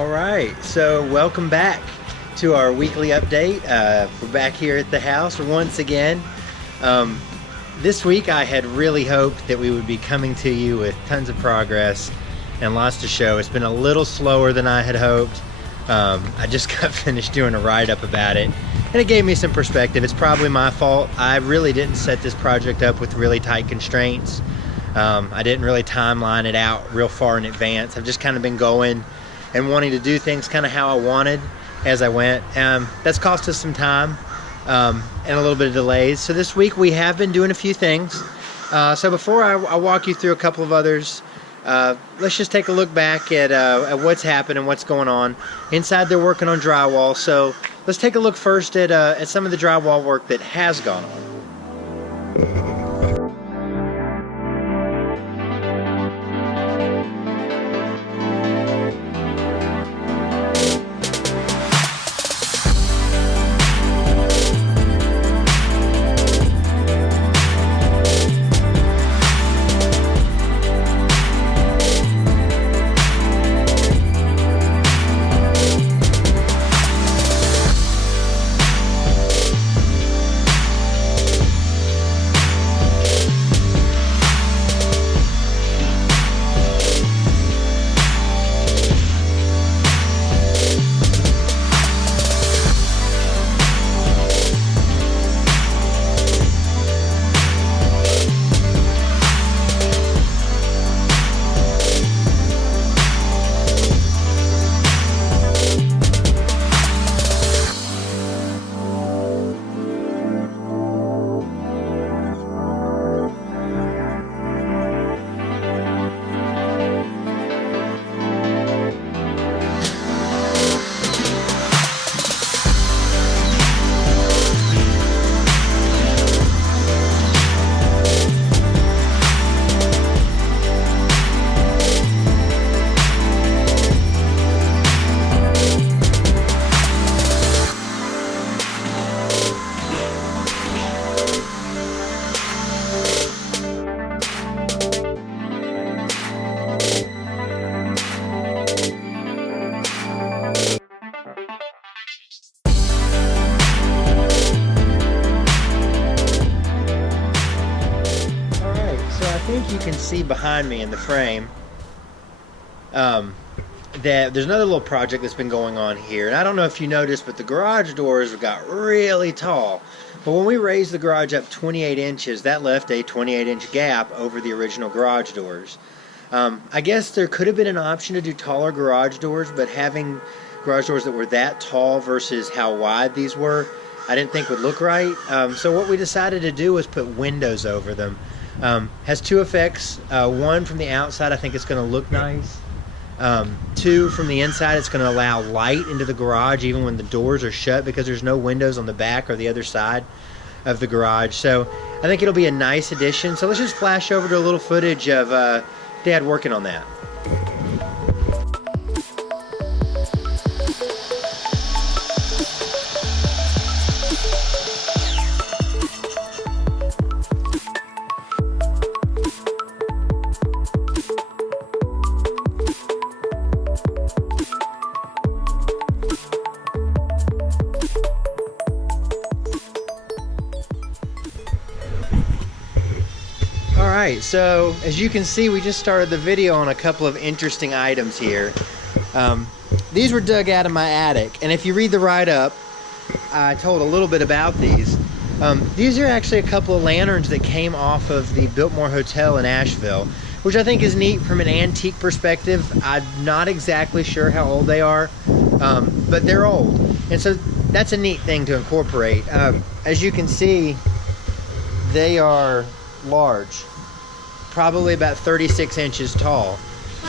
All right, so welcome back to our weekly update. We're back here at the house once again. This week I had really hoped that we would be coming to you with tons of progress and lots to show. It's been a little slower than I had hoped. I just got finished doing a write-up about it, and it gave me some perspective. It's probably my fault. I really didn't set this project up with really tight constraints. I didn't really timeline it out real far in advance. I've just kind of been going and wanting to do things kind of how I wanted as I went. That's cost us some time and a little bit of delays. So this week we have been doing a few things. So before I walk you through a couple of others, let's just take a look back at what's happened and what's going on. Inside they're working on drywall, so let's take a look first at some of the drywall work that has gone on. You can see behind me in the frame that there's another little project that's been going on here, and I don't know if you noticed, but the garage doors got really tall. But when we raised the garage up 28 inches, that left a 28-inch gap over the original garage doors. I guess there could have been an option to do taller garage doors, but having garage doors that were that tall versus how wide these were, I didn't think would look right. So what we decided to do was put windows over them. Has two effects. One, from the outside, I think it's going to look nice. Two, from the inside, it's going to allow light into the garage even when the doors are shut, because there's no windows on the back or the other side of the garage. So I think it'll be a nice addition. So let's just flash over to a little footage of Dad working on that. Alright, so as you can see, we just started the video on a couple of interesting items here. These were dug out of my attic, and if you read the write-up, I told a little bit about these. These are actually a couple of lanterns that came off of the Biltmore Hotel in Asheville, which I think is neat from an antique perspective. I'm not exactly sure how old they are, but they're old, and so that's a neat thing to incorporate. As you can see, they are large, probably about 36 inches tall,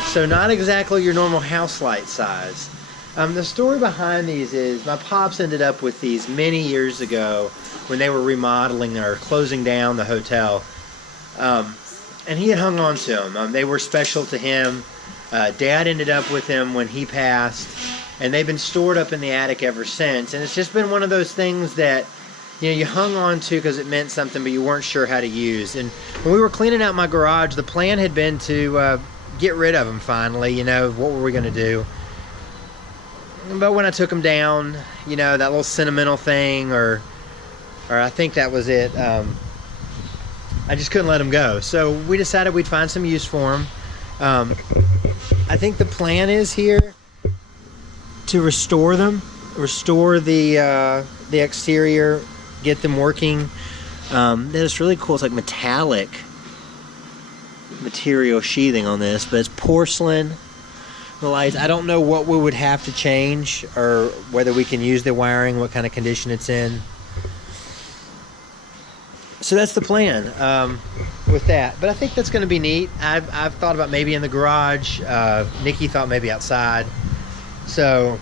so not exactly your normal house light size. The story behind these is my pops ended up with these many years ago when they were remodeling or closing down the hotel, and he had hung on to them. They were special to him. Dad ended up with them when he passed, and they've been stored up in the attic ever since, and it's just been one of those things that you hung on to because it meant something, but you weren't sure how to use. And when we were cleaning out my garage, the plan had been to get rid of them finally. What were we going to do? But when I took them down, you know, that little sentimental thing, or I think that was it, I just couldn't let them go. So we decided we'd find some use for them. I think the plan is here to restore them, restore the exterior, get them working. It's really cool. It's like metallic material sheathing on this, but it's porcelain. The lights, I don't know what we would have to change, or whether we can use the wiring, what kind of condition it's in. So that's the plan with that. But I think that's going to be neat. I've thought about maybe in the garage. Nikki thought maybe outside. So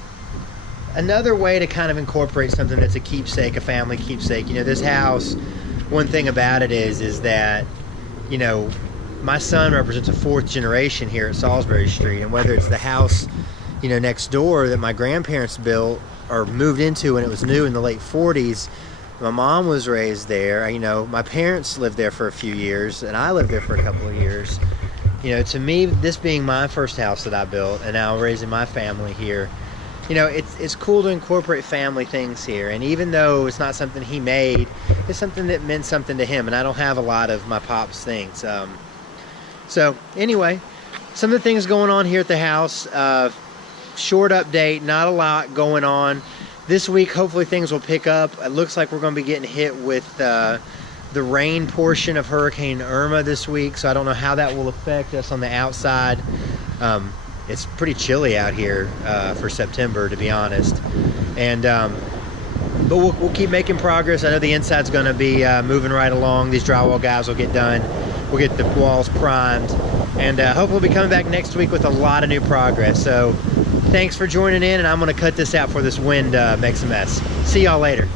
another way to kind of incorporate something that's a keepsake, a family keepsake. You know, this house, one thing about it is that, you know, my son represents a fourth generation here at Salisbury Street, and whether it's the house, you know, next door that my grandparents built or moved into when it was new in the late 40s, my mom was raised there. You know, my parents lived there for a few years, and I lived there for a couple of years. You know, to me, this being my first house that I built, and now raising my family here, you know, it's cool to incorporate family things here. And even though it's not something he made, it's something that meant something to him, and I don't have a lot of my pop's things. So anyway, some of the things going on here at the house, short update, not a lot going on. This week, hopefully things will pick up. It looks like we're going to be getting hit with the rain portion of Hurricane Irma this week, so I don't know how that will affect us on the outside. It's pretty chilly out here for September, to be honest. And but we'll keep making progress. I know the inside's going to be moving right along. These drywall guys will get done. We'll get the walls primed, and hopefully we'll be coming back next week with a lot of new progress. So thanks for joining in, and I'm going to cut this out before this wind makes a mess. See y'all later.